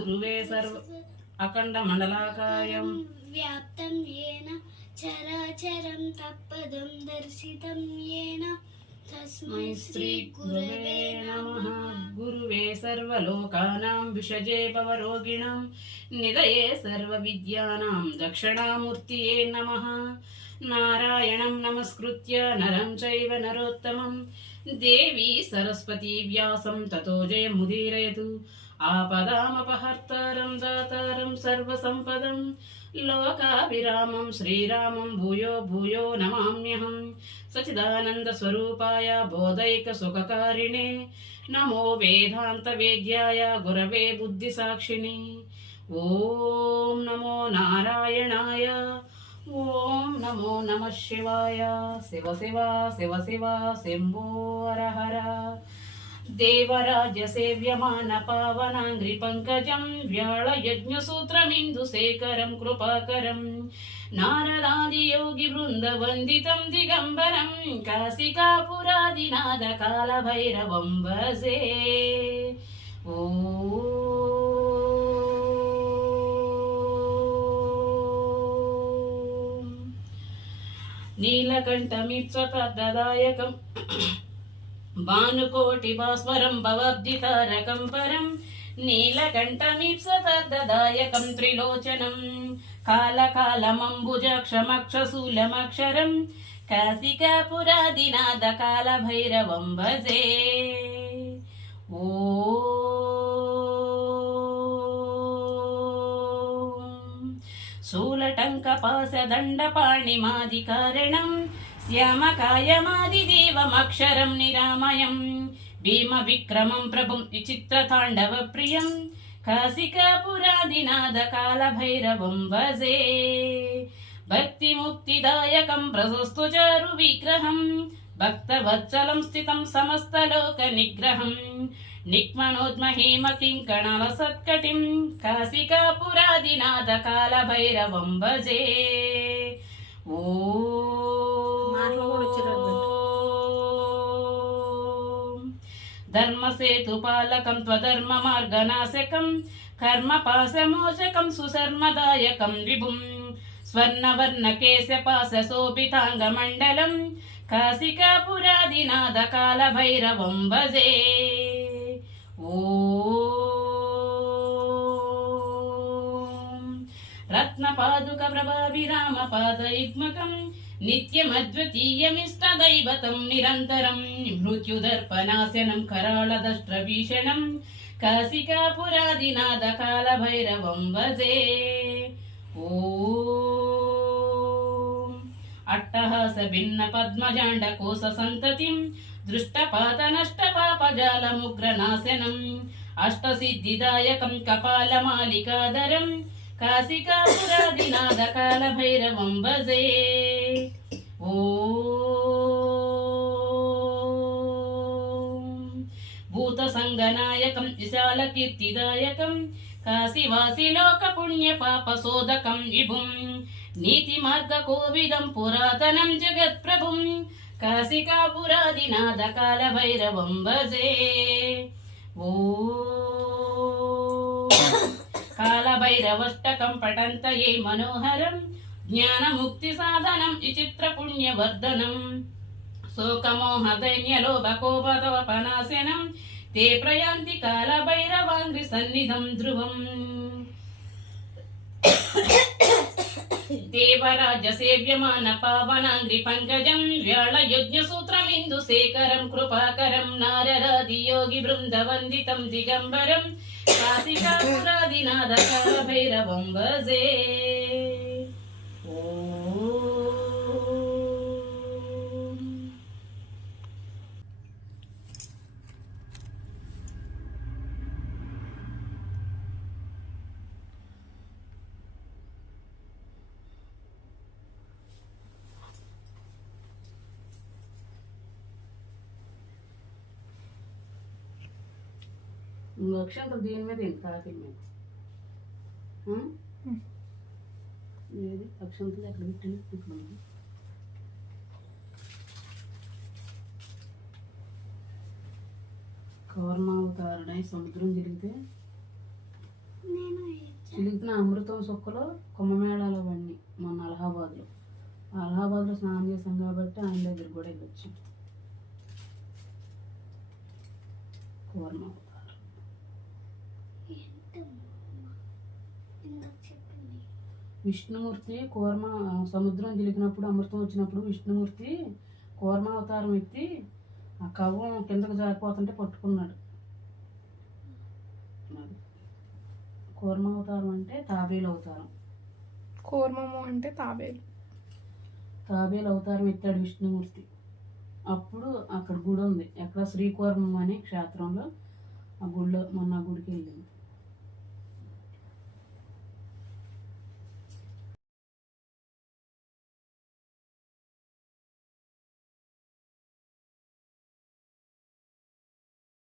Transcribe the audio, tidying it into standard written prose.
गुरुवे सर्व अखंड मंडलाकायं व्याप्तं येन चराचरं तत्पदं दर्शितं येन तस्मै श्री गुरवे नमः। गुरुवे सर्वलोकानां विषजे भवरोगिणां निधये सर्वविद्यानां दक्षिणामूर्तये नमः। नारायणं नमस्कृत्य नरं चैव नरोत्तमं देवी सरस्वती व्यासं ततो जयमुदीरयतु। आपदामपहर्तारं दातारं सर्वसम्पदं लोकाभिरामं श्रीरामं भूयो भूयो नमाम्यहं। सच्चिदानन्दस्वरूपाय बोधैकसुखकारिणे नमो वेदान्तवेद्याय गुरवे बुद्धिसाक्षिणे। ॐ नमो नारायणाय, ॐ नमो नमः शिवाय। शिव शिव शिव शिव शम्भो हर हर। देवराज्य सेव्यमान पावनांग्रि पंकजं व्याळयज्ञसूत्रमिन्दुशेखरं कृपाकरं नारदादि योगी वृंद वंदितं दिगंबरं काशिकापुरादिनाथ कालभैरवं भजे। ॐ नीलकण्ठमिप्सपददायकं भानुकोटिभास्वरं भवब्धितारकं परं नीलकण्ठमीप्सतर्ददायकं त्रिलोचनं कालकालमम्बुजक्षमक्षशूलमक्षरं काशिकापुरादिनाथ कालभैरवं भजे। ॐ शूलटङ्कपाशदण्डपाणिमादिकारणं श्यामकायमादिदेवमक्षरं निरामयं भीमविक्रमं प्रभुं विचित्रताण्डवप्रियं काशिकापुरादिनाथ कालभैरवं भजे। भक्तिमुक्तिदायकं प्रशस्तु चारुविग्रहं भक्तवत्सलं स्थितं समस्तलोकनिग्रहं निक्मणोद्महेमतिं कणलसत्कटिं काशिकापुरादिनाथ कालभैरवं भजे। ॐ धर्मसेतुपालकं त्वधर्ममार्गनाशकं कर्मपाशमोचकं सुशर्मदायकं विभुं स्वर्णवर्णकेशपाशशोभिताङ्गमण्डलं काशिकापुरादिनाथ कालभैरवं भजे। ॐ रत्नपादुकप्रभाभिरामपादयुग्मकं नित्यमद्वितीयमिष्टदैवतं निरन्तरं मृत्युदर्पनाशनं कराळदष्ट्रभीषणं काशिकापुरादिनाथ कालभैरवं भजे। ॐ अट्टहासभिन्नपद्मजाण्डकोशसन्ततिं दृष्टपातनष्टपापजालमुग्रनाशनम् अष्टसिद्धिदायकं कपालमालिकाधरं काशिकापुरादिनाथ कालभैरवं भजे। ॐ भूतसङ्गनायकं विशालकीर्तिदायकं काशीवासिलोकपुण्यपापशोधकं विभुं नीतिमार्गकोविदं पुरातनं जगत्प्रभुं काशिकापुरादिनाथ कालभैरवं भजे। ॐ कालभैरवष्टकं पठन्त ये मनोहरं ज्ञानमुक्तिसाधनं विचित्रपुण्यवर्धनं शोकमोहदैन्यलोभकोपतोपनाशनं ते प्रयान्ति कालभैरवाङ्घ्रिसन्निधं ध्रुवम्। देवराज्य सेव्यमान पावनाङ्घ्रि पंकजं व्याळयज्ञसूत्रमिन्दुशेखरं कृपाकरं नारदादि योगी वृन्दवन्दितं दिगंबरं काशिकापुरादिनाथ कालभैरवं भजे। అక్షంతలు దీని మీద ఇంత కాకి మీద ఏది అక్షంతలు ఎక్కడ పెట్టిన కవర్మావతారుడై సముద్రం తిరిగితే చిలికిన అమృతం సుక్కలో కుంభమేళాలో పడినాయి మొన్న అలహాబాద్లో. అలహాబాద్లో స్నానం చేశాం కాబట్టి ఆయన దగ్గర కూడా వెళ్ళొచ్చాం. కూర్మ అవతారం. ఇందాక చెప్పింది విష్ణుమూర్తి కూర్మ సముద్రం చిలికినప్పుడు అమృతం వచ్చినప్పుడు విష్ణుమూర్తి కూర్మ అవతారం ఎత్తి ఆ కవ్వం కిందకు జారిపోతుంటే పట్టుకున్నాడు. అది. కూర్మ అవతారం అంటే తాబేలు అవతారం. కూర్మము అంటే తాబేలు. తాబేలు అవతారం ఎత్తాడు విష్ణుమూర్తి. అప్పుడు అక్కడ గుడి ఉంది, ఎక్కడ శ్రీకూర్మం అనే క్షేత్రంలో. ఆ గుడిలో మొన్న ఆ గుడికి వెళ్ళింది.